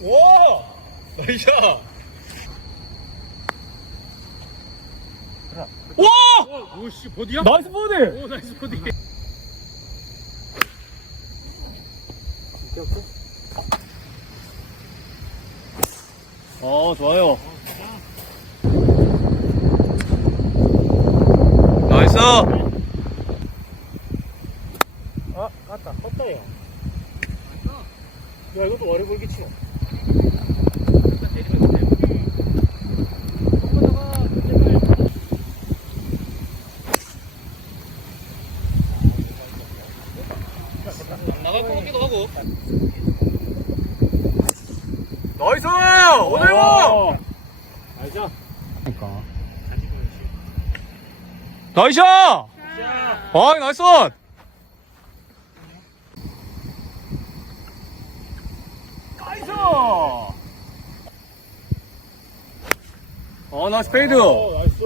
나이샤. 와! 오씨 버디야? 나이스 버디! 오 나이스 버디. 어, 좋아요. 나이스. 아, 맞다. 컸다, 야. 야, 이것도 와리 볼기 치노. 나갈 것 같기도 하고. 나이스! 오늘고! 알자. 그러니까. 나이샤! 아, 나이스! 나이스! 어, 나이스 페이드. 어, 나이스.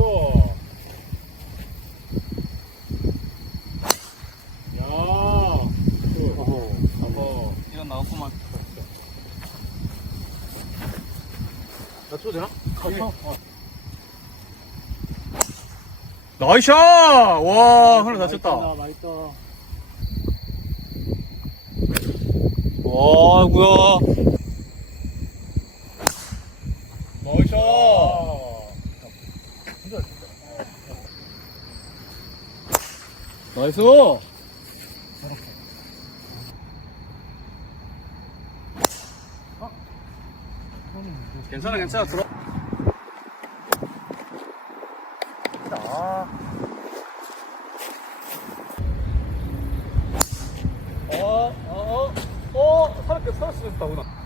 야. 그, 어허. 이런 나왔구만. 나 쳐도 되나? 어. 나이샤! 와, 하나 다쳤다. 맛있다. 와, 뭐야. 나이샤! 나이스! 괜찮아, 괜찮아. 들어. 어, 어, 어, 어, 살았겠, 살았으면 다구나.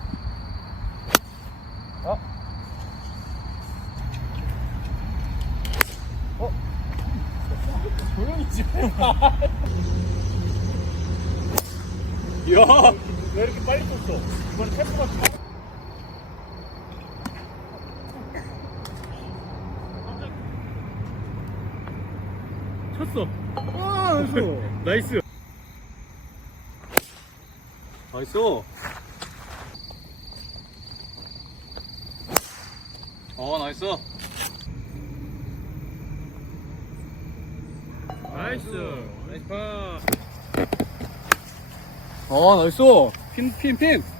야, 왜 이렇게 빨리 쳤어? 이번에 템포가 좀. 쳤어. 아, 나이스. 나이스. 나이스. 어, 나이스. 나이스. 나이스 파. 어, 나이스. 핀, 핀, 핀.